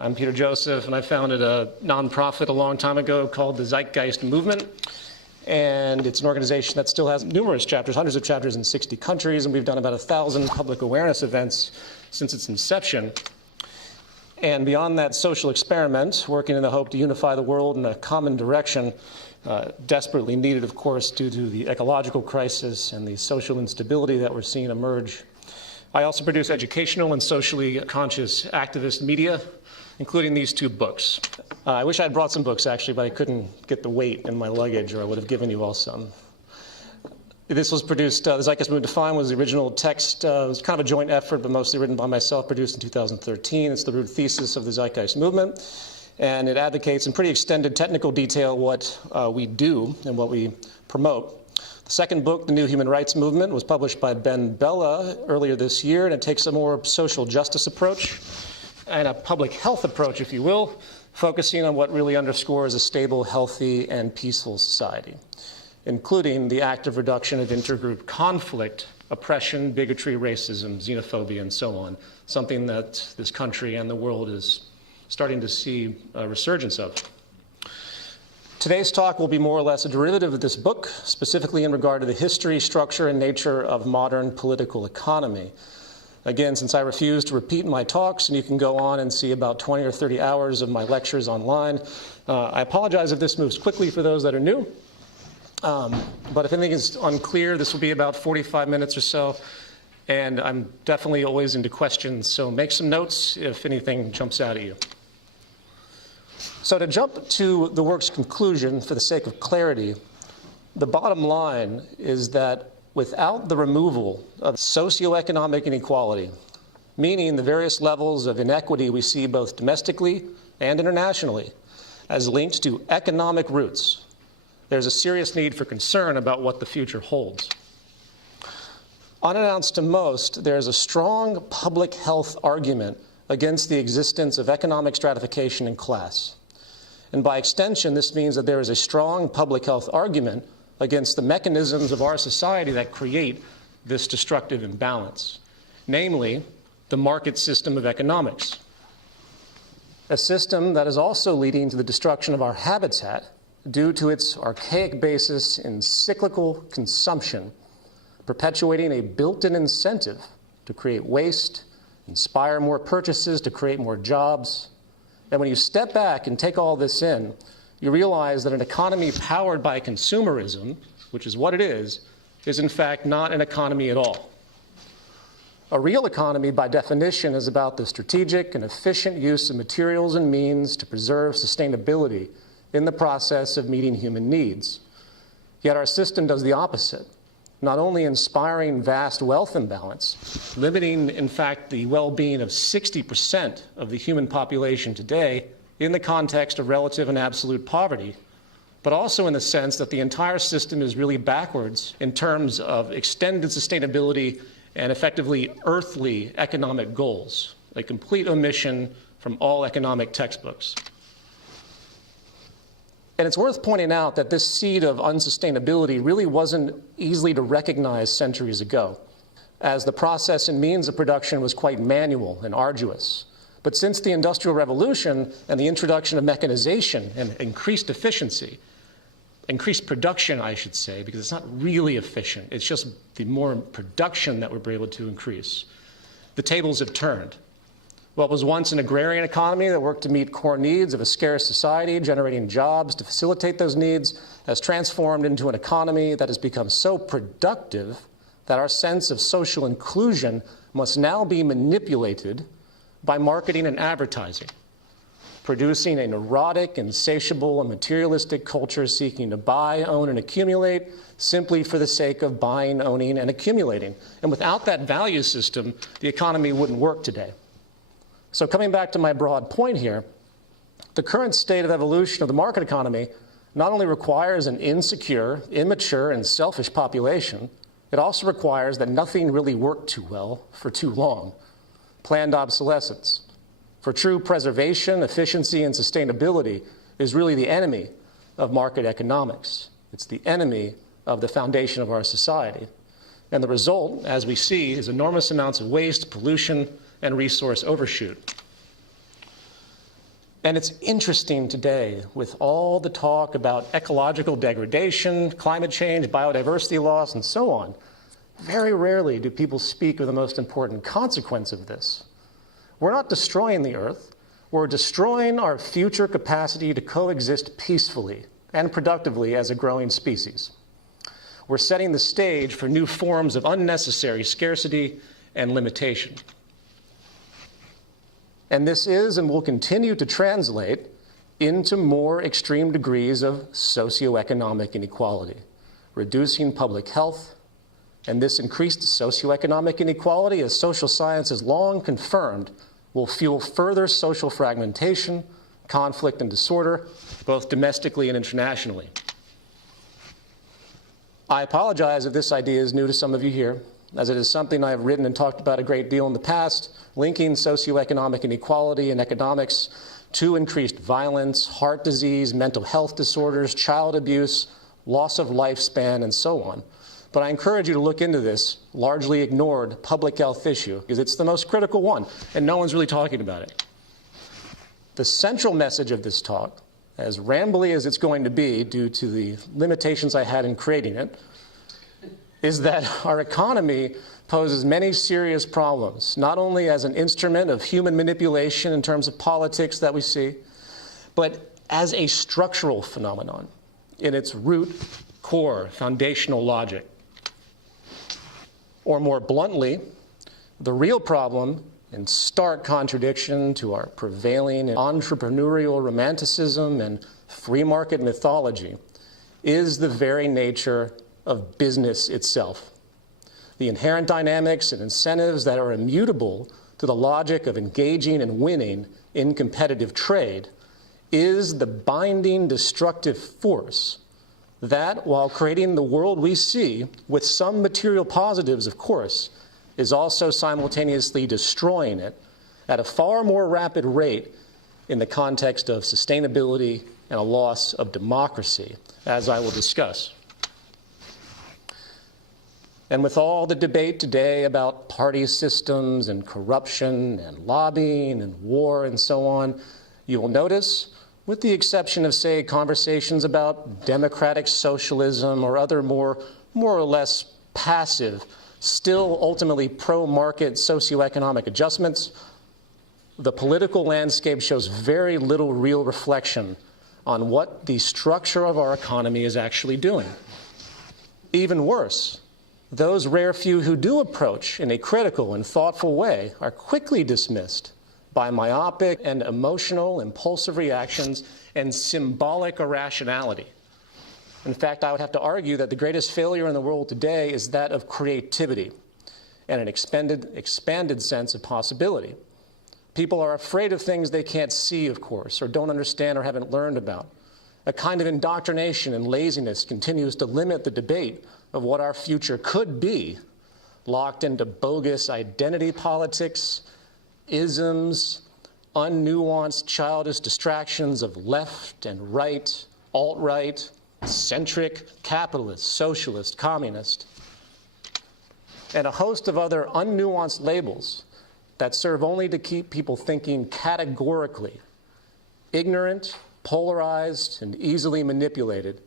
I'm Peter Joseph, and I founded a nonprofit a long time ago called the Zeitgeist Movement. And it's an organization that still has numerous chapters, hundreds of chapters in 60 countries, and we've done about 1,000 public awareness events since its inception. And beyond that social experiment, working in the hope to unify the world in a common direction, desperately needed, of course, due to the ecological crisis and the social instability that we're seeing emerge. I also produce educational and socially conscious activist media, including these two books. I wish I had brought some books, actually, but I couldn't get the weight in my luggage, or I would have given you all some. This was produced, the Zeitgeist Movement Defined was the original text. It was kind of a joint effort, but mostly written by myself, produced in 2013. It's the root thesis of the Zeitgeist Movement, and it advocates in pretty extended technical detail what we do and what we promote. The second book, The New Human Rights Movement, was published by Ben Bella earlier this year, and it takes a more social justice approach and a public health approach, if you will, focusing on what really underscores a stable, healthy, and peaceful society, including the active reduction of intergroup conflict, oppression, bigotry, racism, xenophobia, and so on, something that this country and the world is starting to see a resurgence of. Today's talk will be more or less a derivative of this book, specifically in regard to the history, structure, and nature of modern political economy. Again, since I refuse to repeat my talks, and you can go on and see about 20 or 30 hours of my lectures online, I apologize if this moves quickly for those that are new. But if anything is unclear, this will be about 45 minutes or so, and I'm definitely always into questions, so make some notes if anything jumps out at you. So to jump to the work's conclusion, for the sake of clarity, the bottom line is that without the removal of socioeconomic inequality, meaning the various levels of inequity we see both domestically and internationally, as linked to economic roots, there's a serious need for concern about what the future holds. Unannounced to most, there's a strong public health argument against the existence of economic stratification and class. And by extension, this means that there is a strong public health argument against the mechanisms of our society that create this destructive imbalance, namely the market system of economics, a system that is also leading to the destruction of our habitat due to its archaic basis in cyclical consumption, perpetuating a built-in incentive to create waste, inspire more purchases to create more jobs. And when you step back and take all this in, you realize that an economy powered by consumerism, which is what it is in fact not an economy at all. A real economy, by definition, is about the strategic and efficient use of materials and means to preserve sustainability in the process of meeting human needs. Yet our system does the opposite, not only inspiring vast wealth imbalance, limiting, in fact, the well-being of 60% of the human population today in the context of relative and absolute poverty, but also in the sense that the entire system is really backwards in terms of extended sustainability and effectively earthly economic goals, a complete omission from all economic textbooks. And it's worth pointing out that this seed of unsustainability really wasn't easily to recognize centuries ago, as the process and means of production was quite manual and arduous. But since the Industrial Revolution and the introduction of mechanization and increased efficiency, increased production, I should say, because it's not really efficient, it's just the more production that we're able to increase, the tables have turned. What was once an agrarian economy that worked to meet core needs of a scarce society, generating jobs to facilitate those needs, has transformed into an economy that has become so productive that our sense of social inclusion must now be manipulated by marketing and advertising, producing a neurotic, insatiable, and materialistic culture seeking to buy, own, and accumulate simply for the sake of buying, owning, and accumulating. And without that value system, the economy wouldn't work today. So coming back to my broad point here, the current state of evolution of the market economy not only requires an insecure, immature, and selfish population, it also requires that nothing really worked too well for too long. Planned obsolescence. For true preservation, efficiency, and sustainability is really the enemy of market economics. It's the enemy of the foundation of our society. And the result, as we see, is enormous amounts of waste, pollution, and resource overshoot. And it's interesting today with all the talk about ecological degradation, climate change, biodiversity loss, and so on. Very rarely do people speak of the most important consequence of this. We're not destroying the Earth. We're destroying our future capacity to coexist peacefully and productively as a growing species. We're setting the stage for new forms of unnecessary scarcity and limitation. And this is and will continue to translate into more extreme degrees of socioeconomic inequality, reducing public health. And this increased socioeconomic inequality, as social science has long confirmed, will fuel further social fragmentation, conflict, and disorder, both domestically and internationally. I apologize if this idea is new to some of you here, as it is something I have written and talked about a great deal in the past, linking socioeconomic inequality in economics to increased violence, heart disease, mental health disorders, child abuse, loss of lifespan, and so on. But I encourage you to look into this largely ignored public health issue, because it's the most critical one, and no one's really talking about it. The central message of this talk, as rambly as it's going to be due to the limitations I had in creating it, is that our economy poses many serious problems, not only as an instrument of human manipulation in terms of politics that we see, but as a structural phenomenon in its root, core, foundational logic. Or more bluntly, the real problem, in stark contradiction to our prevailing entrepreneurial romanticism and free market mythology, is the very nature of business itself. The inherent dynamics and incentives that are immutable to the logic of engaging and winning in competitive trade is the binding destructive force that, while creating the world we see, with some material positives, of course, is also simultaneously destroying it at a far more rapid rate in the context of sustainability and a loss of democracy, as I will discuss. And with all the debate today about party systems and corruption and lobbying and war and so on, you will notice, with the exception of, say, conversations about democratic socialism or other more or less passive, still ultimately pro-market socioeconomic adjustments, the political landscape shows very little real reflection on what the structure of our economy is actually doing. Even worse, those rare few who do approach in a critical and thoughtful way are quickly dismissed by myopic and emotional, impulsive reactions and symbolic irrationality. In fact, I would have to argue that the greatest failure in the world today is that of creativity and an expanded sense of possibility. People are afraid of things they can't see, of course, or don't understand or haven't learned about. A kind of indoctrination and laziness continues to limit the debate of what our future could be, locked into bogus identity politics, isms, unnuanced childish distractions of left and right, alt-right, centric, capitalist, socialist, communist, and a host of other unnuanced labels that serve only to keep people thinking categorically, ignorant, polarized, and easily manipulated.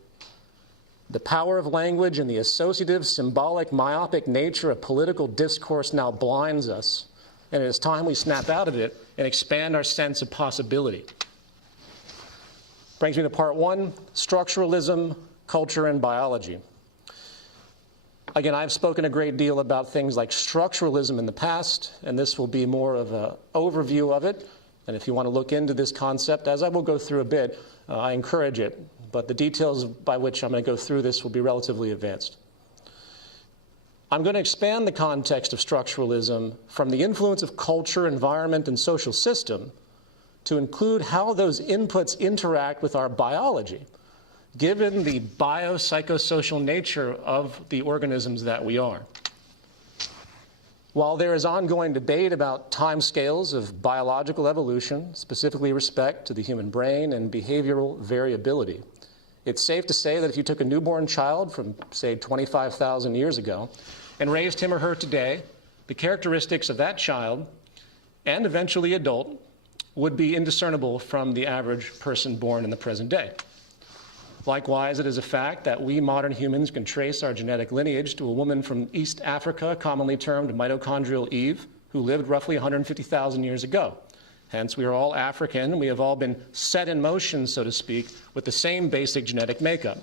The power of language and the associative, symbolic, myopic nature of political discourse now blinds us, and it is time we snap out of it and expand our sense of possibility. Brings me to part one, structuralism, culture, and biology. Again, I've spoken a great deal about things like structuralism in the past, and this will be more of an overview of it. And if you want to look into this concept, as I will go through a bit, I encourage it. But the details by which I'm going to go through this will be relatively advanced. I'm going to expand the context of structuralism from the influence of culture, environment, and social system to include how those inputs interact with our biology, given the biopsychosocial nature of the organisms that we are. While there is ongoing debate about timescales of biological evolution, specifically respect to the human brain and behavioral variability, it's safe to say that if you took a newborn child from, say, 25,000 years ago and raised him or her today, the characteristics of that child and eventually adult would be indiscernible from the average person born in the present day. Likewise, it is a fact that we modern humans can trace our genetic lineage to a woman from East Africa, commonly termed mitochondrial Eve, who lived roughly 150,000 years ago. Hence, we are all African, and we have all been set in motion, so to speak, with the same basic genetic makeup.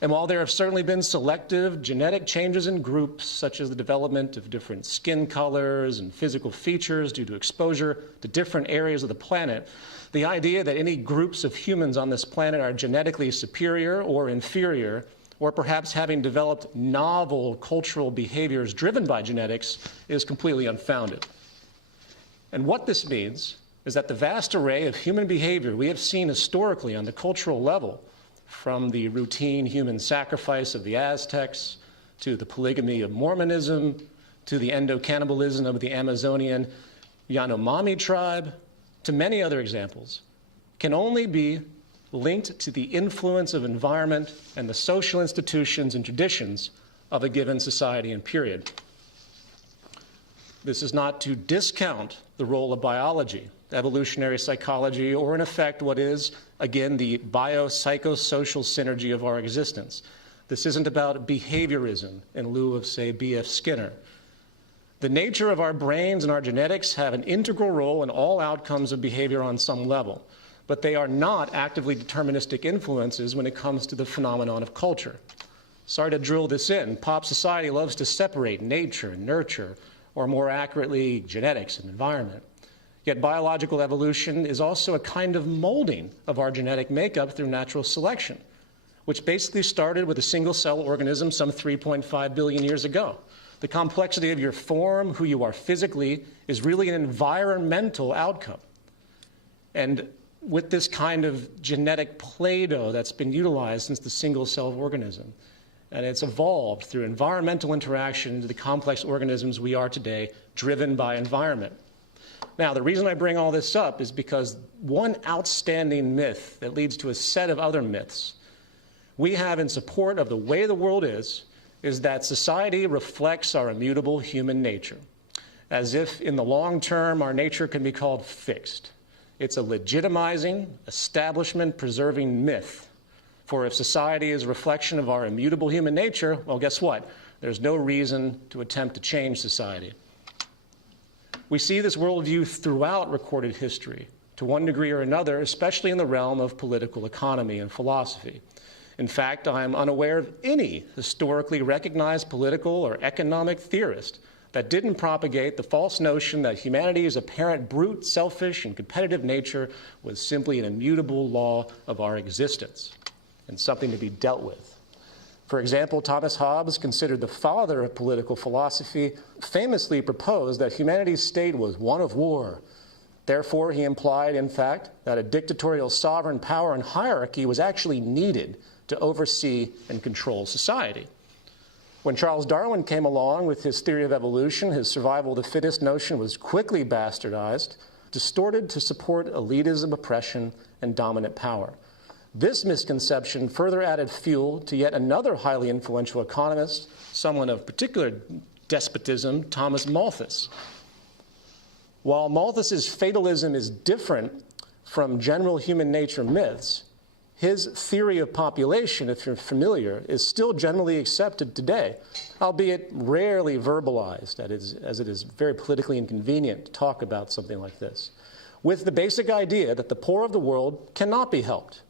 And while there have certainly been selective genetic changes in groups, such as the development of different skin colors and physical features due to exposure to different areas of the planet, the idea that any groups of humans on this planet are genetically superior or inferior, or perhaps having developed novel cultural behaviors driven by genetics, is completely unfounded. And what this means is that the vast array of human behavior we have seen historically on the cultural level, from the routine human sacrifice of the Aztecs, to the polygamy of Mormonism, to the endocannibalism of the Amazonian Yanomami tribe, to many other examples, can only be linked to the influence of environment and the social institutions and traditions of a given society and period. This is not to discount the role of biology, evolutionary psychology, or in effect what is, again, the biopsychosocial synergy of our existence. This isn't about behaviorism in lieu of, say, B.F. Skinner. The nature of our brains and our genetics have an integral role in all outcomes of behavior on some level, but they are not actively deterministic influences when it comes to the phenomenon of culture. Sorry to drill this in. Pop society loves to separate nature and nurture, or more accurately, genetics and environment. Yet biological evolution is also a kind of molding of our genetic makeup through natural selection, which basically started with a single-cell organism some 3.5 billion years ago. The complexity of your form, who you are physically, is really an environmental outcome. And with this kind of genetic Play-Doh that's been utilized since the single-cell organism, and it's evolved through environmental interaction to the complex organisms we are today, driven by environment. Now, the reason I bring all this up is because one outstanding myth that leads to a set of other myths we have in support of the way the world is that society reflects our immutable human nature, as if in the long term our nature can be called fixed. It's a legitimizing, establishment-preserving myth. For if society is a reflection of our immutable human nature, well, guess what? There's no reason to attempt to change society. We see this worldview throughout recorded history, to one degree or another, especially in the realm of political economy and philosophy. In fact, I am unaware of any historically recognized political or economic theorist that didn't propagate the false notion that humanity's apparent brute, selfish, and competitive nature was simply an immutable law of our existence and something to be dealt with. For example, Thomas Hobbes, considered the father of political philosophy, famously proposed that humanity's state was one of war. Therefore, he implied, in fact, that a dictatorial sovereign power and hierarchy was actually needed to oversee and control society. When Charles Darwin came along with his theory of evolution, his survival of the fittest notion was quickly bastardized, distorted to support elitism, oppression, and dominant power. This misconception further added fuel to yet another highly influential economist, someone of particular despotism, Thomas Malthus. While Malthus's fatalism is different from general human nature myths, his theory of population, if you're familiar, is still generally accepted today, albeit rarely verbalized, as it is very politically inconvenient to talk about something like this, with the basic idea that the poor of the world cannot be helped,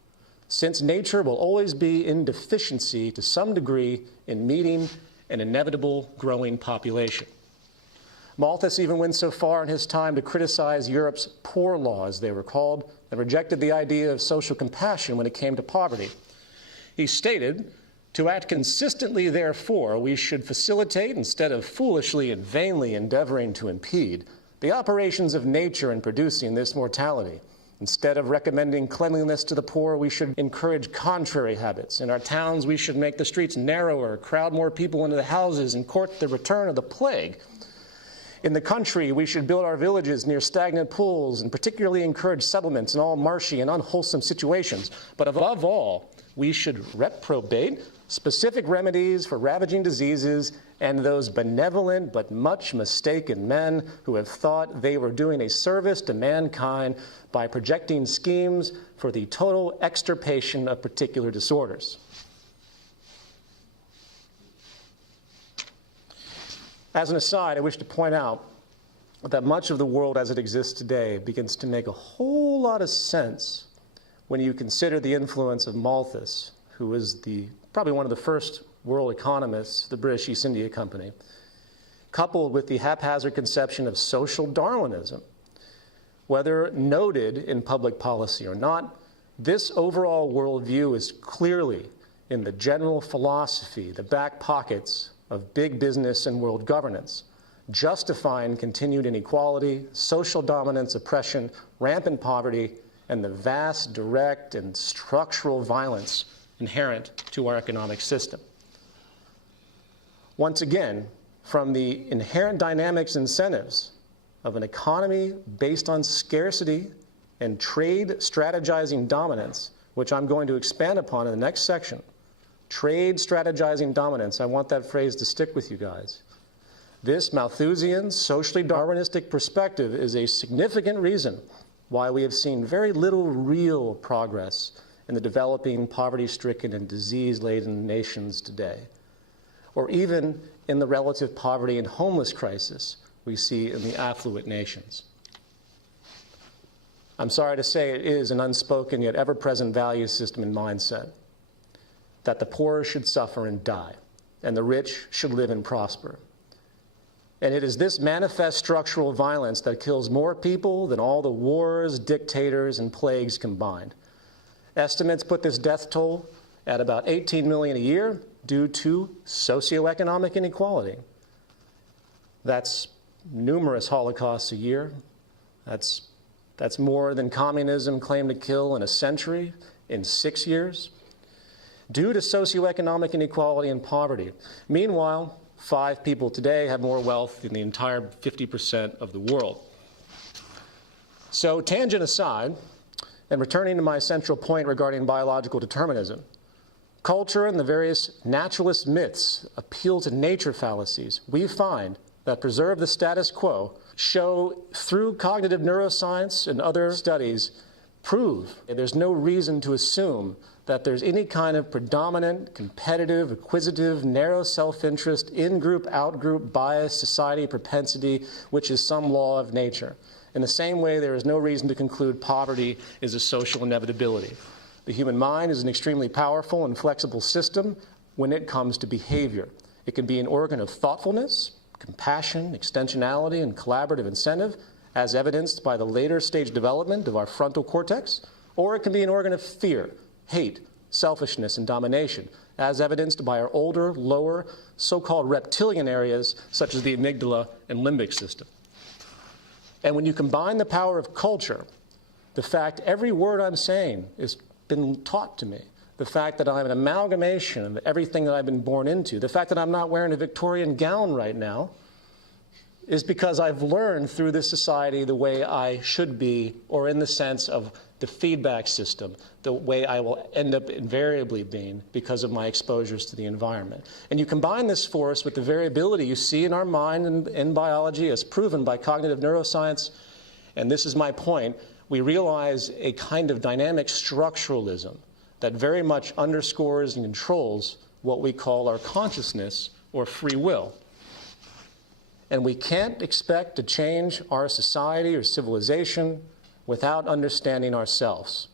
since nature will always be in deficiency to some degree in meeting an inevitable growing population. Malthus even went so far in his time to criticize Europe's poor law, as they were called, and rejected the idea of social compassion when it came to poverty. He stated, "To act consistently, therefore, we should facilitate, instead of foolishly and vainly endeavoring to impede, the operations of nature in producing this mortality. Instead of recommending cleanliness to the poor, we should encourage contrary habits. In our towns, we should make the streets narrower, crowd more people into the houses, and court the return of the plague. In the country, we should build our villages near stagnant pools and particularly encourage settlements in all marshy and unwholesome situations. But above all, We should reprobate specific remedies for ravaging diseases and those benevolent but much mistaken men who have thought they were doing a service to mankind by projecting schemes for the total extirpation of particular disorders. As an aside, I wish to point out that much of the world as it exists today begins to make a whole lot of sense when you consider the influence of Malthus, who was probably one of the first world economists, the British East India Company, coupled with the haphazard conception of social Darwinism. Whether noted in public policy or not, this overall worldview is clearly in the general philosophy, the back pockets of big business and world governance, justifying continued inequality, social dominance, oppression, rampant poverty, and the vast, direct, and structural violence inherent to our economic system. Once again, from the inherent dynamics and incentives of an economy based on scarcity and trade strategizing dominance, which I'm going to expand upon in the next section, trade strategizing dominance, I want that phrase to stick with you guys. This Malthusian, socially Darwinistic perspective is a significant reason why we have seen very little real progress in the developing, poverty-stricken, and disease-laden nations today, or even in the relative poverty and homeless crisis we see in the affluent nations. I'm sorry to say it is an unspoken yet ever-present value system and mindset that the poor should suffer and die, and the rich should live and prosper. And it is this manifest structural violence that kills more people than all the wars, dictators, and plagues combined. Estimates put this death toll at about 18 million a year due to socioeconomic inequality. That's numerous Holocausts a year. That's more than communism claimed to kill in a century in 6 years, due to socioeconomic inequality and poverty. Meanwhile, 5 people today have more wealth than the entire 50% of the world. So, tangent aside, and returning to my central point regarding biological determinism, culture and the various naturalist myths appeal to nature fallacies we find that preserve the status quo, show through cognitive neuroscience and other studies, prove there's no reason to assume that there's any kind of predominant, competitive, acquisitive, narrow self-interest, in-group, out-group, bias, society, propensity, which is some law of nature. In the same way, there is no reason to conclude poverty is a social inevitability. The human mind is an extremely powerful and flexible system when it comes to behavior. It can be an organ of thoughtfulness, compassion, extensionality, and collaborative incentive, as evidenced by the later stage development of our frontal cortex, or it can be an organ of fear, hate, selfishness, and domination, as evidenced by our older, lower, so-called reptilian areas, such as the amygdala and limbic system. And when you combine the power of culture, the fact every word I'm saying has been taught to me, the fact that I'm an amalgamation of everything that I've been born into, the fact that I'm not wearing a Victorian gown right now, is because I've learned through this society the way I should be, or in the sense of the feedback system, the way I will end up invariably being because of my exposures to the environment. And you combine this force with the variability you see in our mind and in biology as proven by cognitive neuroscience, and this is my point, we realize a kind of dynamic structuralism that very much underscores and controls what we call our consciousness or free will. And we can't expect to change our society or civilization without understanding ourselves,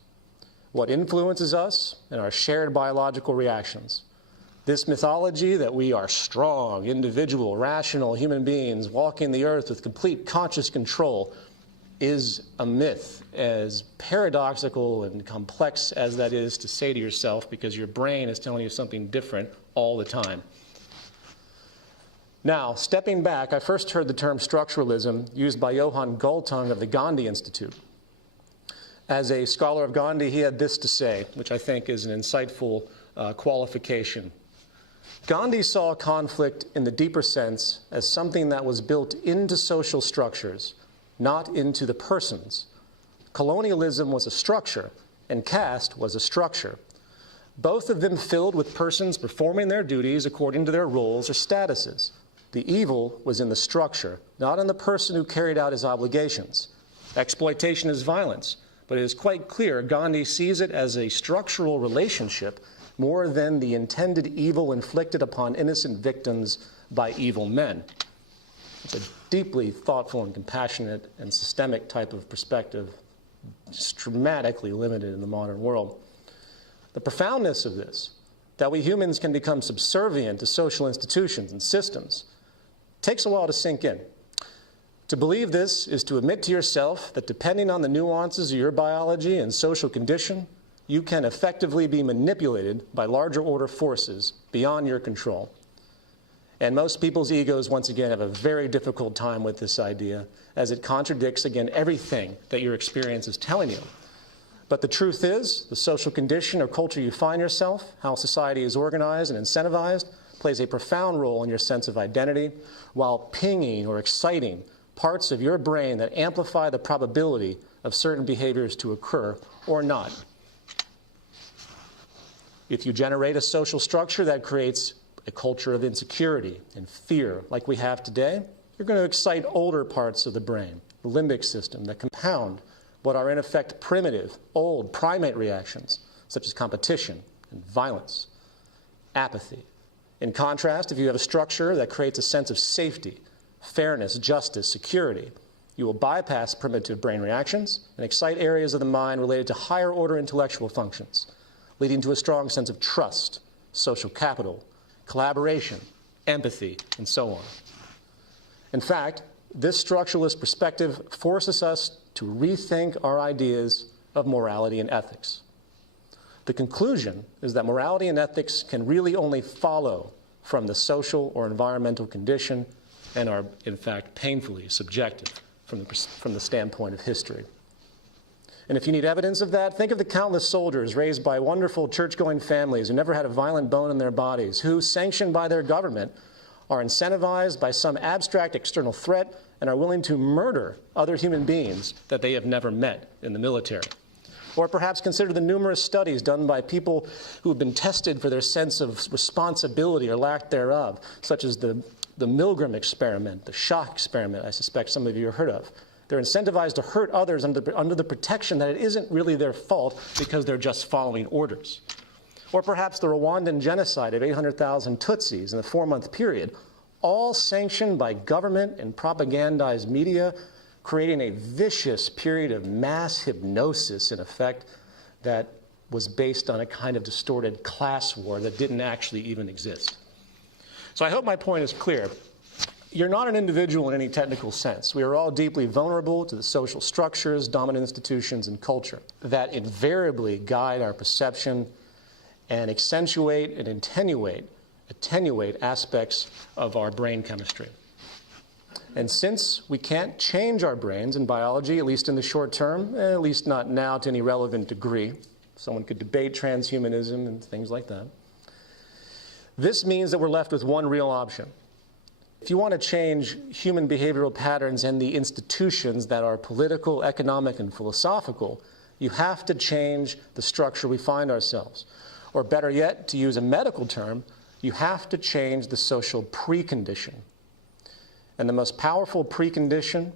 what influences us, and our shared biological reactions. This mythology that we are strong, individual, rational human beings walking the earth with complete conscious control is a myth, as paradoxical and complex as that is to say to yourself, because your brain is telling you something different all the time. Now, stepping back, I first heard the term structuralism used by Johan Galtung of the Gandhi Institute. As a scholar of Gandhi, he had this to say, which I think is an insightful qualification. Gandhi saw conflict in the deeper sense as something that was built into social structures, not into the persons. Colonialism was a structure, and caste was a structure. both of them filled with persons performing their duties according to their roles or statuses. The evil was in the structure, not in the person who carried out his obligations. Exploitation is violence, but it is quite clear Gandhi sees it as a structural relationship more than the intended evil inflicted upon innocent victims by evil men. It's a deeply thoughtful and compassionate and systemic type of perspective, just dramatically limited in the modern world. The profoundness of this, that we humans can become subservient to social institutions and systems, takes a while to sink in. To believe this is to admit to yourself that depending on the nuances of your biology and social condition, you can effectively be manipulated by larger order forces beyond your control. And most people's egos, once again, have a very difficult time with this idea, as it contradicts, again, everything that your experience is telling you. But the truth is, the social condition or culture you find yourself, how society is organized and incentivized, plays a profound role in your sense of identity, while pinging or exciting parts of your brain that amplify the probability of certain behaviors to occur or not. If you generate a social structure that creates a culture of insecurity and fear like we have today, you're going to excite older parts of the brain, the limbic system, that compound what are in effect primitive, old primate reactions, such as competition and violence, apathy. In contrast, if you have a structure that creates a sense of safety, fairness, justice, security, you will bypass primitive brain reactions and excite areas of the mind related to higher order intellectual functions, leading to a strong sense of trust, social capital, collaboration, empathy, and so on. In fact, this structuralist perspective forces us to rethink our ideas of morality and ethics. The conclusion is that morality and ethics can really only follow from the social or environmental condition and are, in fact, painfully subjective from the standpoint of history. And if you need evidence of that, think of the countless soldiers raised by wonderful church-going families who never had a violent bone in their bodies, who, sanctioned by their government, are incentivized by some abstract external threat and are willing to murder other human beings that they have never met in the military. Or perhaps consider the numerous studies done by people who have been tested for their sense of responsibility or lack thereof, such as the Milgram experiment, the shock experiment, I suspect some of you have heard of. They're incentivized to hurt others under the protection that it isn't really their fault because they're just following orders. Or perhaps the Rwandan genocide of 800,000 Tutsis in a 4-month period, all sanctioned by government and propagandized media, creating a vicious period of mass hypnosis, in effect, that was based on a kind of distorted class war that didn't actually even exist. So I hope my point is clear. You're not an individual in any technical sense. We are all deeply vulnerable to the social structures, dominant institutions, and culture that invariably guide our perception and accentuate and attenuate aspects of our brain chemistry. And since we can't change our brains in biology, at least in the short term, at least not now to any relevant degree, someone could debate transhumanism and things like that, this means that we're left with one real option. If you want to change human behavioral patterns and the institutions that are political, economic, and philosophical, you have to change the structure we find ourselves. Or better yet, to use a medical term, you have to change the social precondition. And the most powerful precondition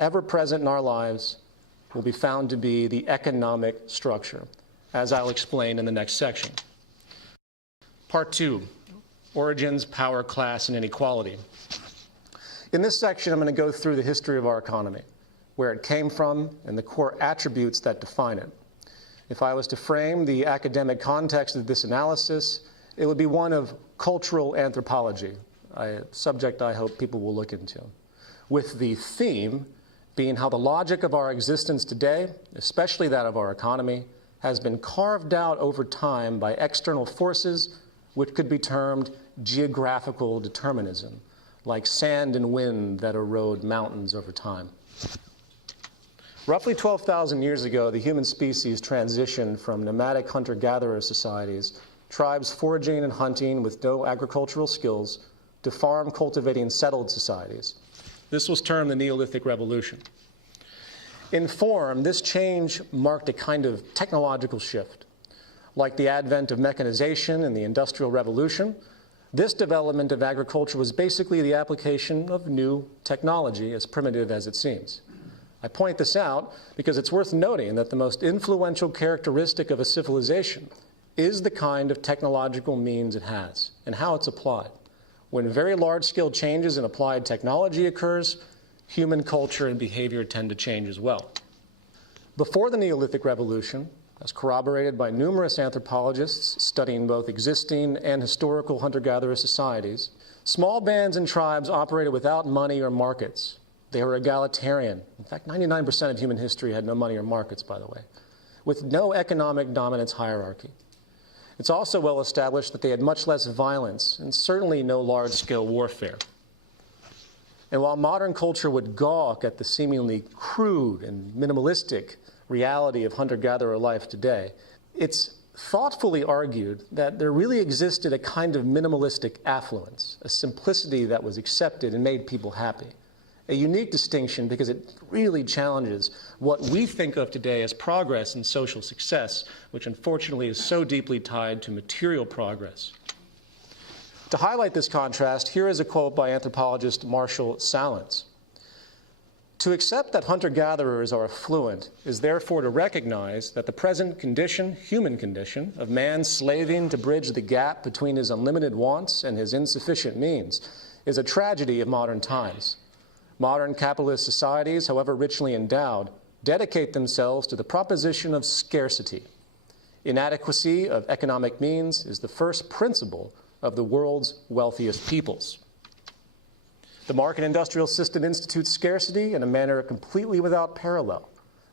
ever present in our lives will be found to be the economic structure, as I'll explain in the next section. Part 2, origins, power, class, and inequality. In this section, I'm going to go through the history of our economy, where it came from, and the core attributes that define it. If I was to frame the academic context of this analysis, it would be one of cultural anthropology, a subject I hope people will look into, with the theme being how the logic of our existence today, especially that of our economy, has been carved out over time by external forces which could be termed geographical determinism, like sand and wind that erode mountains over time. Roughly 12,000 years ago, the human species transitioned from nomadic hunter-gatherer societies, tribes foraging and hunting with no agricultural skills, to farm-cultivating settled societies. This was termed the Neolithic Revolution. In form, this change marked a kind of technological shift. Like the advent of mechanization and the Industrial Revolution, this development of agriculture was basically the application of new technology, as primitive as it seems. I point this out because it's worth noting that the most influential characteristic of a civilization is the kind of technological means it has and how it's applied. When very large-scale changes in applied technology occurs, human culture and behavior tend to change as well. Before the Neolithic Revolution, as corroborated by numerous anthropologists studying both existing and historical hunter-gatherer societies, small bands and tribes operated without money or markets. They were egalitarian. In fact, 99% of human history had no money or markets, by the way, with no economic dominance hierarchy. It's also well established that they had much less violence and certainly no large-scale warfare. And while modern culture would gawk at the seemingly crude and minimalistic reality of hunter-gatherer life today, it's thoughtfully argued that there really existed a kind of minimalistic affluence, a simplicity that was accepted and made people happy. A unique distinction because it really challenges what we think of today as progress and social success, which unfortunately is so deeply tied to material progress. To highlight this contrast, here is a quote by anthropologist Marshall Salins. To accept that hunter-gatherers are affluent is therefore to recognize that the present condition, human condition, of man slaving to bridge the gap between his unlimited wants and his insufficient means is a tragedy of modern times. Modern capitalist societies, however richly endowed, dedicate themselves to the proposition of scarcity. Inadequacy of economic means is the first principle of the world's wealthiest peoples. The market industrial system institutes scarcity in a manner completely without parallel,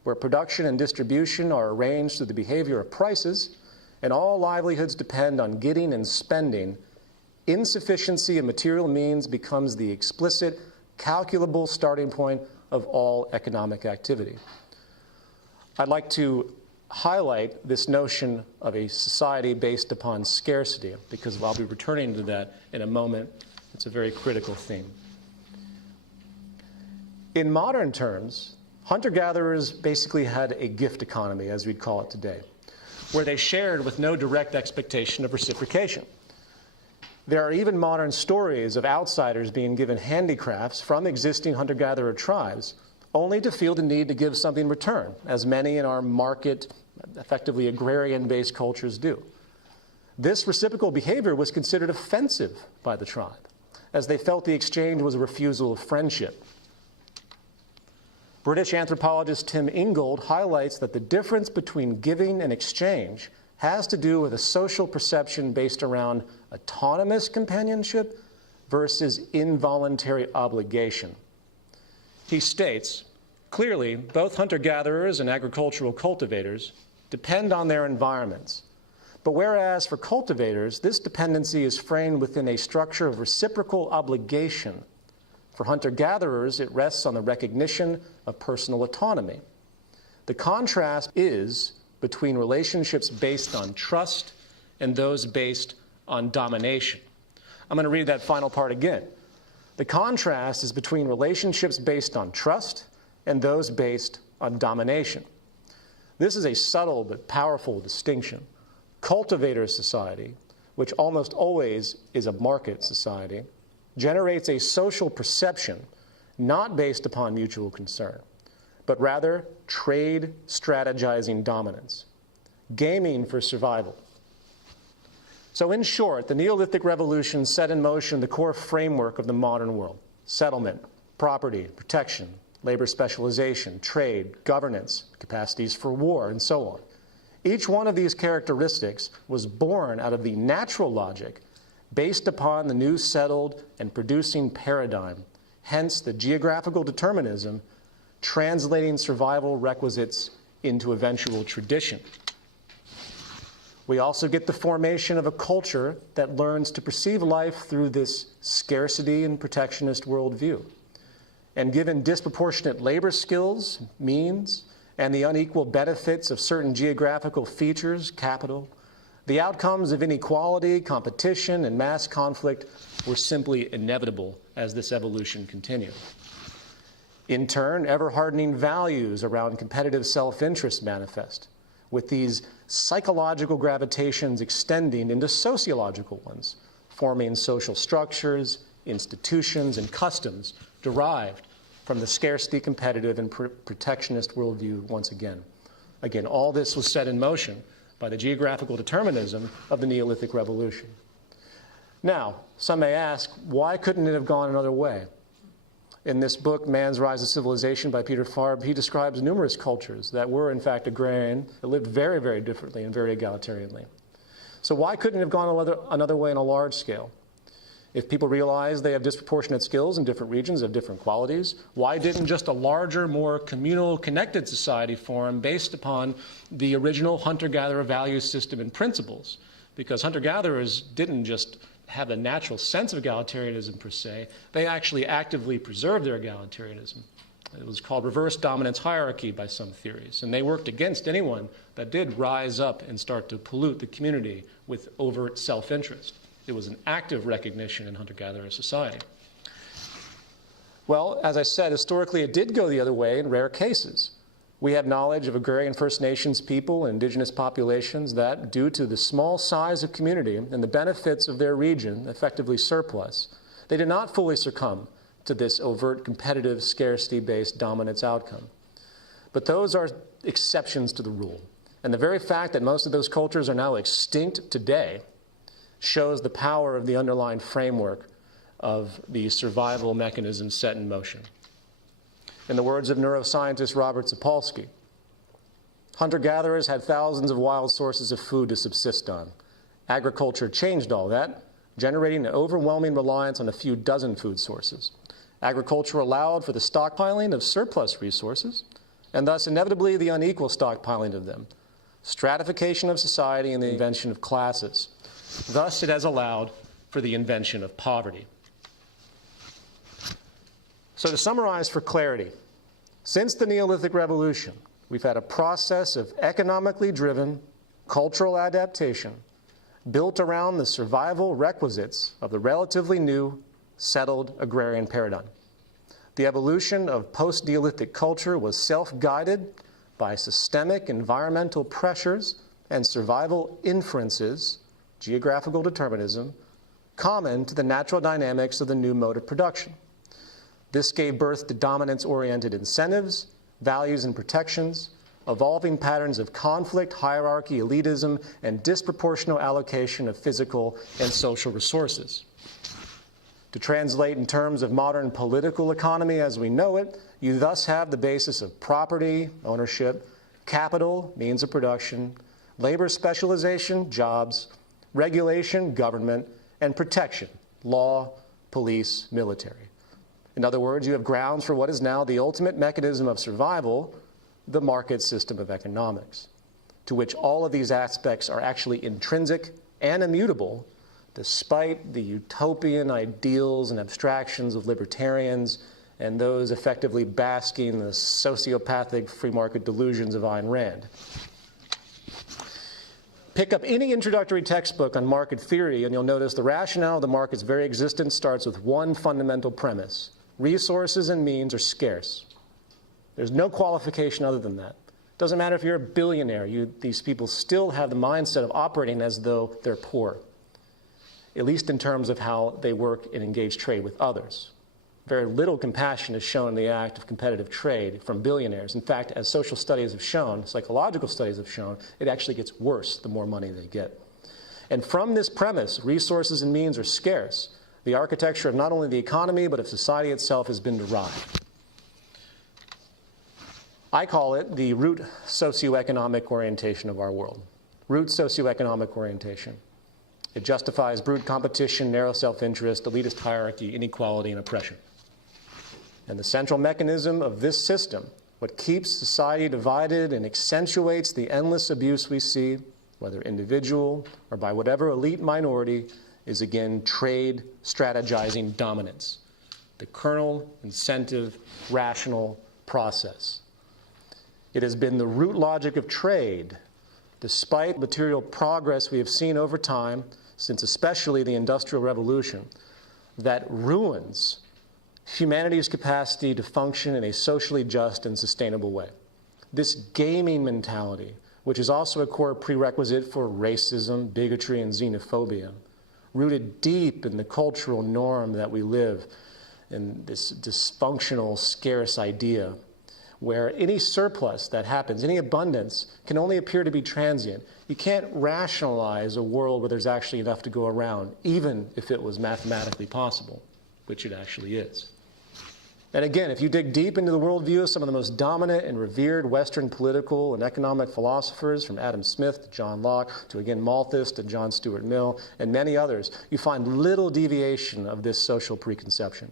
where production and distribution are arranged through the behavior of prices, and all livelihoods depend on getting and spending. Insufficiency of material means becomes the explicit, calculable starting point of all economic activity. I'd like to highlight this notion of a society based upon scarcity, because I'll be returning to that in a moment. It's a very critical theme. In modern terms, hunter-gatherers basically had a gift economy, as we'd call it today, where they shared with no direct expectation of reciprocation. There are even modern stories of outsiders being given handicrafts from existing hunter-gatherer tribes, only to feel the need to give something in return, as many in our market, effectively agrarian-based cultures do. This reciprocal behavior was considered offensive by the tribe, as they felt the exchange was a refusal of friendship. British anthropologist Tim Ingold highlights that the difference between giving and exchange has to do with a social perception based around autonomous companionship versus involuntary obligation. He states, clearly, both hunter-gatherers and agricultural cultivators depend on their environments. But whereas for cultivators, this dependency is framed within a structure of reciprocal obligation, for hunter-gatherers, it rests on the recognition of personal autonomy. The contrast is between relationships based on trust and those based on domination. I'm going to read that final part again. The contrast is between relationships based on trust and those based on domination. This is a subtle but powerful distinction. Cultivator society, which almost always is a market society, generates a social perception not based upon mutual concern, but rather trade strategizing dominance, gaming for survival. So in short, the Neolithic Revolution set in motion the core framework of the modern world: settlement, property, protection, labor specialization, trade, governance, capacities for war, and so on. Each one of these characteristics was born out of the natural logic based upon the new settled and producing paradigm, hence the geographical determinism translating survival requisites into eventual tradition. We also get the formation of a culture that learns to perceive life through this scarcity and protectionist worldview. And given disproportionate labor skills, means, and the unequal benefits of certain geographical features, capital, the outcomes of inequality, competition, and mass conflict were simply inevitable as this evolution continued. In turn, ever-hardening values around competitive self-interest manifest, with these psychological gravitations extending into sociological ones, forming social structures, institutions, and customs derived from the scarcity, competitive, and protectionist worldview once again. Again, all this was set in motion by the geographical determinism of the Neolithic Revolution. Now, some may ask, why couldn't it have gone another way? In this book, Man's Rise to Civilization by Peter Farb, he describes numerous cultures that were, in fact, agrarian, that lived very, very differently and very egalitarianly. So why couldn't it have gone another way on a large scale? If people realize they have disproportionate skills in different regions of different qualities, why didn't just a larger, more communal, connected society form based upon the original hunter-gatherer value system and principles? Because hunter-gatherers didn't just have a natural sense of egalitarianism per se, they actually actively preserved their egalitarianism. It was called reverse dominance hierarchy by some theories, and they worked against anyone that did rise up and start to pollute the community with overt self-interest. It was an active recognition in hunter-gatherer society. Well, as I said, historically it did go the other way in rare cases. We have knowledge of agrarian First Nations people and indigenous populations that, due to the small size of community and the benefits of their region, effectively surplus, they did not fully succumb to this overt competitive scarcity-based dominance outcome. But those are exceptions to the rule. And the very fact that most of those cultures are now extinct today shows the power of the underlying framework of the survival mechanisms set in motion. In the words of neuroscientist Robert Sapolsky, hunter-gatherers had thousands of wild sources of food to subsist on. Agriculture changed all that, generating an overwhelming reliance on a few dozen food sources. Agriculture allowed for the stockpiling of surplus resources, and thus inevitably the unequal stockpiling of them, stratification of society, and the invention of classes. Thus, it has allowed for the invention of poverty. So to summarize for clarity, since the Neolithic Revolution, we've had a process of economically driven cultural adaptation built around the survival requisites of the relatively new, settled agrarian paradigm. The evolution of post-Neolithic culture was self-guided by systemic environmental pressures and survival inferences, geographical determinism, common to the natural dynamics of the new mode of production. This gave birth to dominance-oriented incentives, values and protections, evolving patterns of conflict, hierarchy, elitism, and disproportional allocation of physical and social resources. To translate in terms of modern political economy as we know it, you thus have the basis of property, ownership, capital, means of production, labor specialization, jobs, regulation, government, and protection, law, police, military. In other words, you have grounds for what is now the ultimate mechanism of survival, the market system of economics, to which all of these aspects are actually intrinsic and immutable, despite the utopian ideals and abstractions of libertarians and those effectively basking the sociopathic free market delusions of Ayn Rand. Pick up any introductory textbook on market theory and you'll notice the rationale of the market's very existence starts with one fundamental premise. Resources and means are scarce. There's no qualification other than that. It doesn't matter if you're a billionaire, these people still have the mindset of operating as though they're poor, at least in terms of how they work and engage trade with others. Very little compassion is shown in the act of competitive trade from billionaires. In fact, as social studies have shown, psychological studies have shown, it actually gets worse the more money they get. And from this premise, resources and means are scarce, the architecture of not only the economy, but of society itself has been derived. I call it the root socioeconomic orientation of our world. Root socioeconomic orientation. It justifies brute competition, narrow self-interest, elitist hierarchy, inequality, and oppression. And the central mechanism of this system, what keeps society divided and accentuates the endless abuse we see, whether individual or by whatever elite minority, is again trade strategizing dominance, the kernel, incentive, rational process. It has been the root logic of trade, despite material progress we have seen over time, since especially the Industrial Revolution, that ruins humanity's capacity to function in a socially just and sustainable way. This gaming mentality, which is also a core prerequisite for racism, bigotry, and xenophobia, rooted deep in the cultural norm that we live in, this dysfunctional, scarce idea where any surplus that happens, any abundance, can only appear to be transient. You can't rationalize a world where there's actually enough to go around, even if it was mathematically possible, which it actually is. And again, if you dig deep into the worldview of some of the most dominant and revered Western political and economic philosophers, from Adam Smith to John Locke to, again, Malthus to John Stuart Mill and many others, you find little deviation of this social preconception.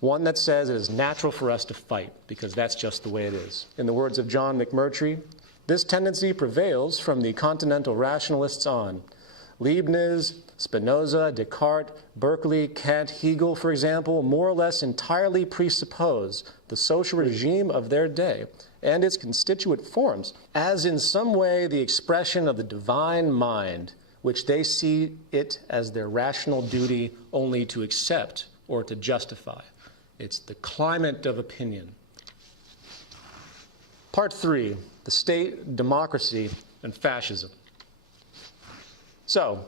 One that says it is natural for us to fight because that's just the way it is. In the words of John McMurtry, this tendency prevails from the continental rationalists on. Leibniz, Spinoza, Descartes, Berkeley, Kant, Hegel, for example, more or less entirely presuppose the social regime of their day and its constituent forms as in some way the expression of the divine mind, which they see it as their rational duty only to accept or to justify. It's the climate of opinion. Part 3, the state, democracy, and fascism. So,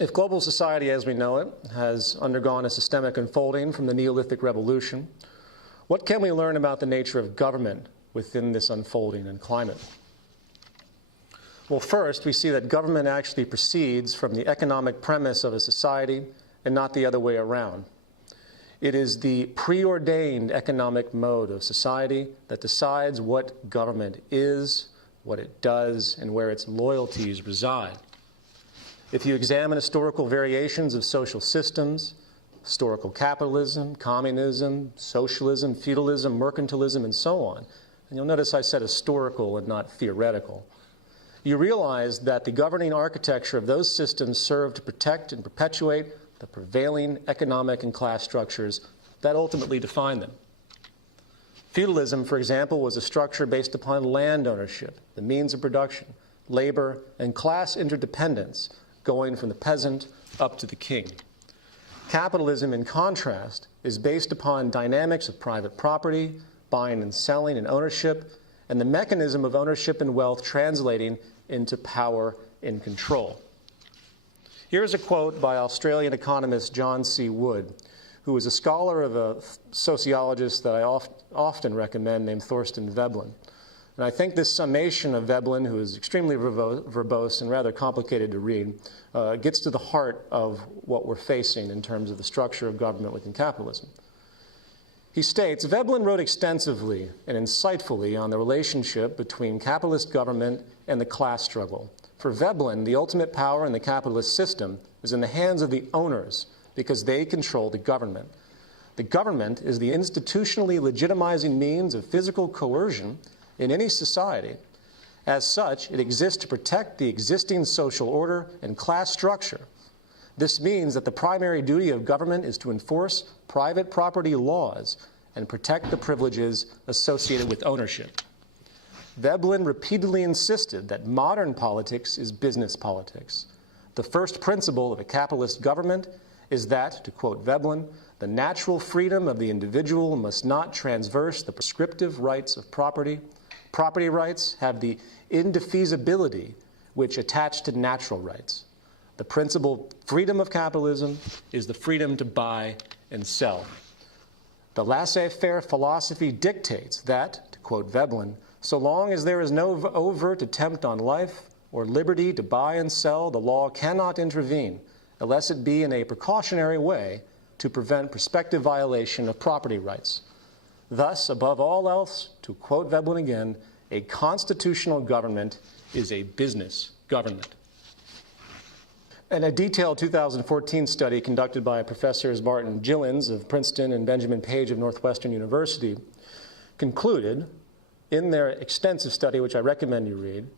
if global society as we know it has undergone a systemic unfolding from the Neolithic Revolution, what can we learn about the nature of government within this unfolding and climate? Well, first, we see that government actually proceeds from the economic premise of a society and not the other way around. It is the preordained economic mode of society that decides what government is, what it does, and where its loyalties reside. If you examine historical variations of social systems, historical capitalism, communism, socialism, feudalism, mercantilism, and so on, and you'll notice I said historical and not theoretical, you realize that the governing architecture of those systems served to protect and perpetuate the prevailing economic and class structures that ultimately define them. Feudalism, for example, was a structure based upon land ownership, the means of production, labor, and class interdependence, going from the peasant up to the king. Capitalism, in contrast, is based upon dynamics of private property, buying and selling and ownership, and the mechanism of ownership and wealth translating into power and control. Here's a quote by Australian economist John C. Wood, who is a scholar of a sociologist that I often recommend named Thorstein Veblen. And I think this summation of Veblen, who is extremely verbose and rather complicated to read, gets to the heart of what we're facing in terms of the structure of government within capitalism. He states, Veblen wrote extensively and insightfully on the relationship between capitalist government and the class struggle. For Veblen, the ultimate power in the capitalist system is in the hands of the owners because they control the government. The government is the institutionally legitimizing means of physical coercion in any society. As such, it exists to protect the existing social order and class structure. This means that the primary duty of government is to enforce private property laws and protect the privileges associated with ownership. Veblen repeatedly insisted that modern politics is business politics. The first principle of a capitalist government is that, to quote Veblen, the natural freedom of the individual must not transverse the prescriptive rights of property. Property rights have the indefeasibility which attach to natural rights. The principal freedom of capitalism is the freedom to buy and sell. The laissez-faire philosophy dictates that, to quote Veblen, so long as there is no overt attempt on life or liberty to buy and sell, the law cannot intervene, unless it be in a precautionary way to prevent prospective violation of property rights. Thus, above all else, to quote Veblen again, a constitutional government is a business government. And a detailed 2014 study conducted by Professors Martin Gillens of Princeton and Benjamin Page of Northwestern University concluded, in their extensive study, which I recommend you read,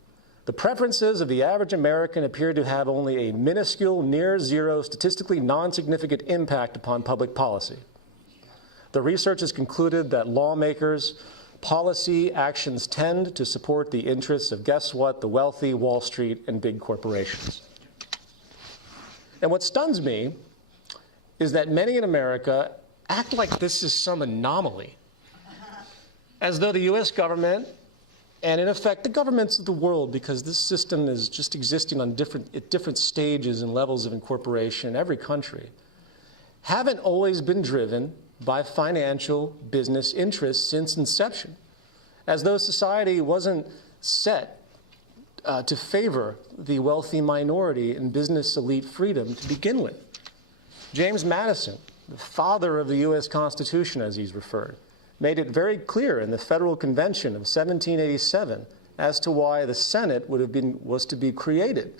the preferences of the average American appear to have only a minuscule, near-zero, statistically non-significant impact upon public policy. The research has concluded that lawmakers' policy actions tend to support the interests of, guess what, the wealthy, Wall Street, and big corporations. And what stuns me is that many in America act like this is some anomaly, as though the U.S. government And in effect, the governments of the world, because this system is just existing on at different stages and levels of incorporation in every country, haven't always been driven by financial business interests since inception, as though society wasn't set to favor the wealthy minority and business elite freedom to begin with. James Madison, the father of the U.S. Constitution, as he's referred, made it very clear in the Federal Convention of 1787 as to why the Senate was to be created.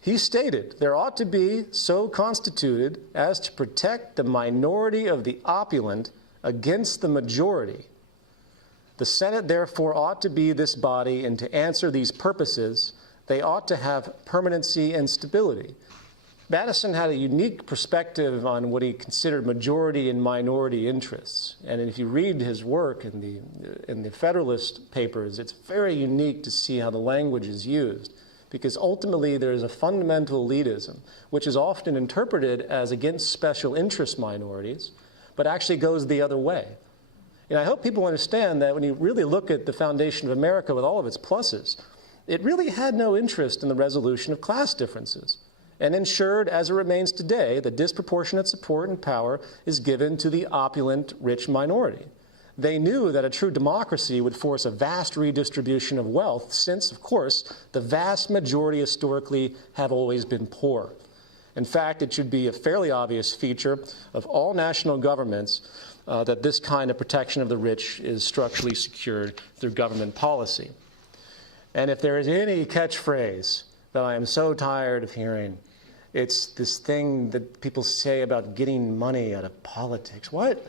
He stated, "There ought to be so constituted as to protect the minority of the opulent against the majority. The Senate, therefore, ought to be this body, and to answer these purposes, they ought to have permanency and stability." Madison had a unique perspective on what he considered majority and minority interests. And if you read his work in the Federalist Papers, it's very unique to see how the language is used, because ultimately there is a fundamental elitism, which is often interpreted as against special interest minorities, but actually goes the other way. And I hope people understand that when you really look at the foundation of America with all of its pluses, it really had no interest in the resolution of class differences, and ensured, as it remains today, that disproportionate support and power is given to the opulent, rich minority. They knew that a true democracy would force a vast redistribution of wealth, since, of course, the vast majority historically have always been poor. In fact, it should be a fairly obvious feature of all national governments that this kind of protection of the rich is structurally secured through government policy. And if there is any catchphrase that I am so tired of hearing, it's this thing that people say about getting money out of politics. What?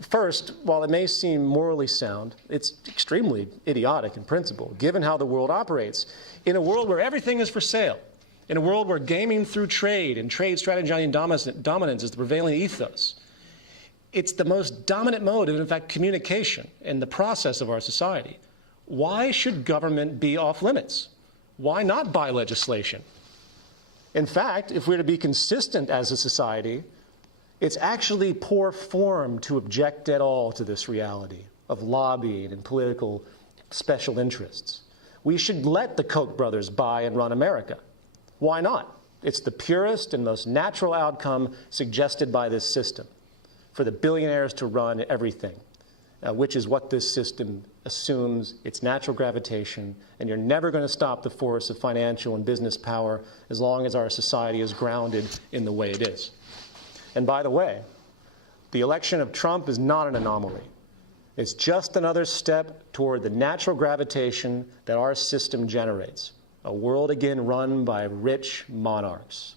First, while it may seem morally sound, it's extremely idiotic in principle, given how the world operates. In a world where everything is for sale, in a world where gaming through trade and trade strategy and dominance is the prevailing ethos, it's the most dominant mode of, in fact, communication in the process of our society. Why should government be off limits? Why not buy legislation? In fact, if we're to be consistent as a society, it's actually poor form to object at all to this reality of lobbying and political special interests. We should let the Koch brothers buy and run America. Why not? It's the purest and most natural outcome suggested by this system, for the billionaires to run everything, which is what this system assumes, its natural gravitation, and you're never going to stop the force of financial and business power as long as our society is grounded in the way it is. And by the way, the election of Trump is not an anomaly. It's just another step toward the natural gravitation that our system generates, a world again run by rich monarchs.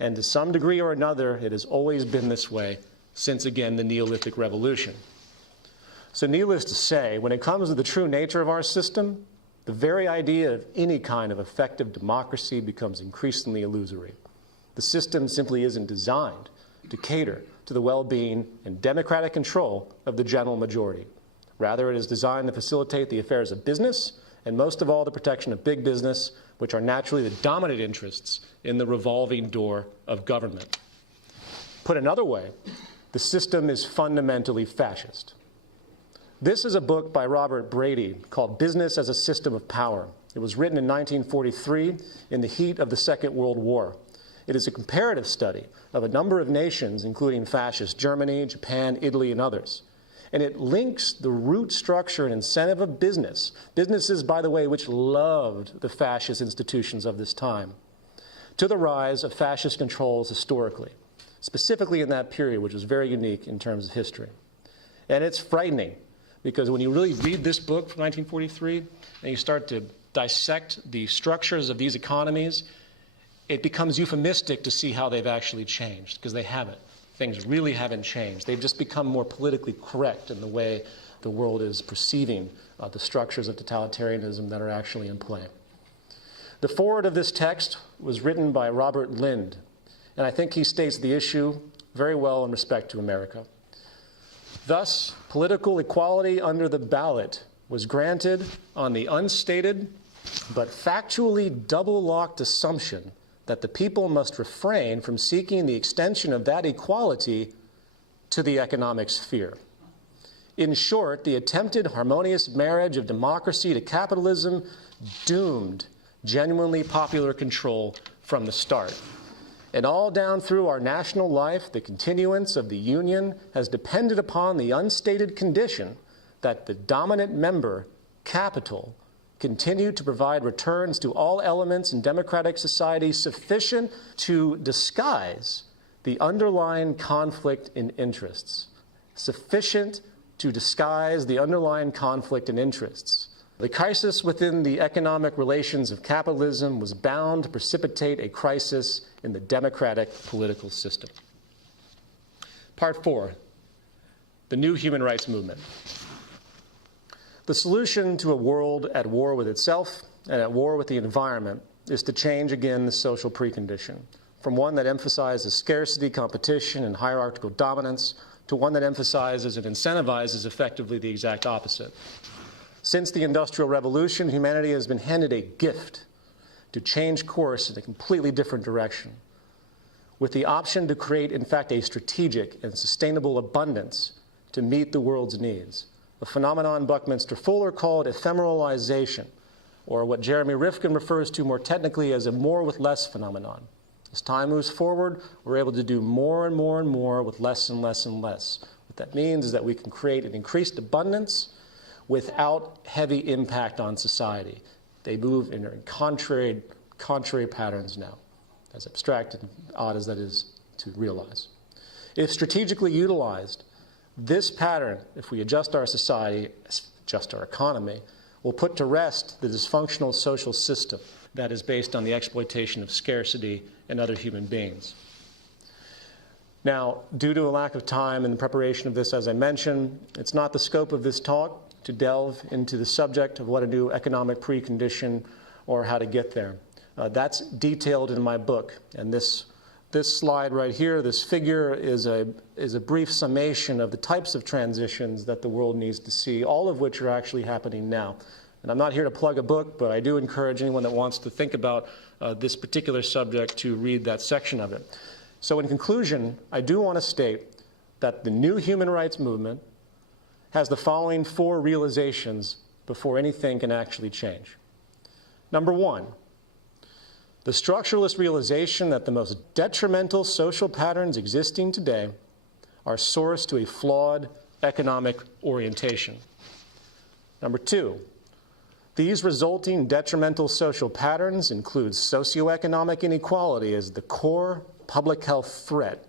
And to some degree or another, it has always been this way since, again, the Neolithic Revolution. So needless to say, when it comes to the true nature of our system, the very idea of any kind of effective democracy becomes increasingly illusory. The system simply isn't designed to cater to the well-being and democratic control of the general majority. Rather, it is designed to facilitate the affairs of business, and most of all, the protection of big business, which are naturally the dominant interests in the revolving door of government. Put another way, the system is fundamentally fascist. This is a book by Robert Brady called Business as a System of Power. It was written in 1943 in the heat of the Second World War. It is a comparative study of a number of nations, including fascist Germany, Japan, Italy, and others. And it links the root structure and incentive of businesses, by the way, which loved the fascist institutions of this time, to the rise of fascist controls historically, specifically in that period, which was very unique in terms of history. And it's frightening, because when you really read this book from 1943 and you start to dissect the structures of these economies, it becomes euphemistic to see how they've actually changed, because they haven't. Things really haven't changed. They've just become more politically correct in the way the world is perceiving the structures of totalitarianism that are actually in play. The foreword of this text was written by Robert Lind, and I think he states the issue very well in respect to America. Thus, political equality under the ballot was granted on the unstated but factually double-locked assumption that the people must refrain from seeking the extension of that equality to the economic sphere. In short, the attempted harmonious marriage of democracy to capitalism doomed genuinely popular control from the start. And all down through our national life, the continuance of the Union has depended upon the unstated condition that the dominant member, capital, continue to provide returns to all elements in democratic society sufficient to disguise the underlying conflict in interests. Sufficient to disguise the underlying conflict in interests. The crisis within the economic relations of capitalism was bound to precipitate a crisis in the democratic political system. Part 4, the new human rights movement. The solution to a world at war with itself and at war with the environment is to change again the social precondition, from one that emphasizes scarcity, competition, and hierarchical dominance to one that emphasizes and incentivizes effectively the exact opposite. Since the Industrial Revolution, humanity has been handed a gift to change course in a completely different direction, with the option to create, in fact, a strategic and sustainable abundance to meet the world's needs, a phenomenon Buckminster Fuller called ephemeralization, or what Jeremy Rifkin refers to more technically as a more with less phenomenon. As time moves forward, we're able to do more and more and more with less and less and less. What that means is that we can create an increased abundance without heavy impact on society. They move in contrary patterns now, as abstract and odd as that is to realize. If strategically utilized, this pattern, if we adjust our society, adjust our economy, will put to rest the dysfunctional social system that is based on the exploitation of scarcity and other human beings. Now, due to a lack of time in the preparation of this, as I mentioned, it's not the scope of this talk to delve into the subject of what a new economic precondition or how to get there. That's detailed in my book, and this slide right here, this figure, is a brief summation of the types of transitions that the world needs to see, all of which are actually happening now. And I'm not here to plug a book, but I do encourage anyone that wants to think about this particular subject to read that section of it. So in conclusion, I do want to state that the new human rights movement has the following 4 realizations before anything can actually change. Number 1, the structuralist realization that the most detrimental social patterns existing today are sourced to a flawed economic orientation. Number 2, these resulting detrimental social patterns include socioeconomic inequality as the core public health threat.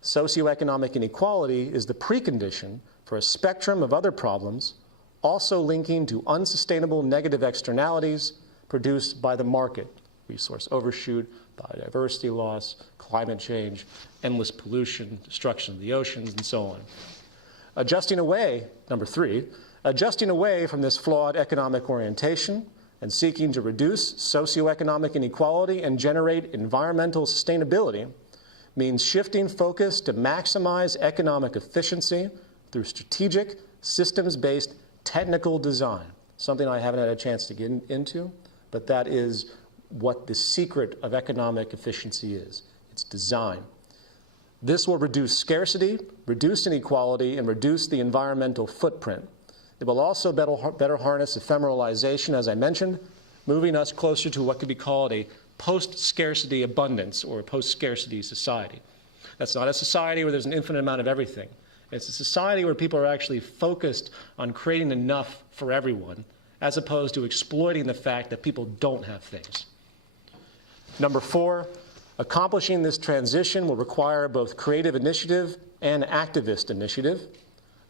Socioeconomic inequality is the precondition for a spectrum of other problems, also linking to unsustainable negative externalities produced by the market: resource overshoot, biodiversity loss, climate change, endless pollution, destruction of the oceans, and so on. Number 3, adjusting away from this flawed economic orientation and seeking to reduce socioeconomic inequality and generate environmental sustainability means shifting focus to maximize economic efficiency through strategic, systems-based technical design, something I haven't had a chance to get into, but that is what the secret of economic efficiency is. It's design. This will reduce scarcity, reduce inequality, and reduce the environmental footprint. It will also better harness ephemeralization, as I mentioned, moving us closer to what could be called a post-scarcity abundance or a post-scarcity society. That's not a society where there's an infinite amount of everything. It's a society where people are actually focused on creating enough for everyone, as opposed to exploiting the fact that people don't have things. Number 4, accomplishing this transition will require both creative initiative and activist initiative.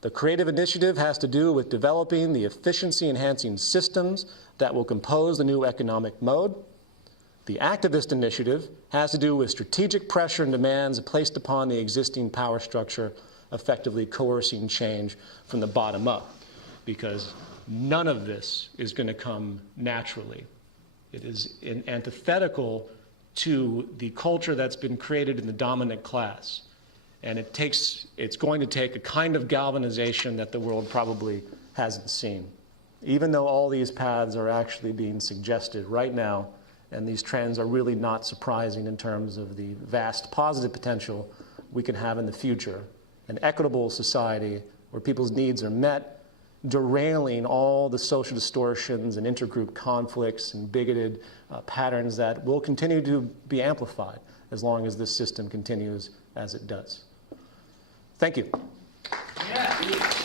The creative initiative has to do with developing the efficiency-enhancing systems that will compose the new economic mode. The activist initiative has to do with strategic pressure and demands placed upon the existing power structure, effectively coercing change from the bottom up, because none of this is going to come naturally. It is antithetical to the culture that's been created in the dominant class. And it's going to take a kind of galvanization that the world probably hasn't seen, even though all these paths are actually being suggested right now, and these trends are really not surprising in terms of the vast positive potential we can have in the future. An equitable society where people's needs are met, derailing all the social distortions and intergroup conflicts and bigoted patterns that will continue to be amplified as long as this system continues as it does. Thank you. Yeah.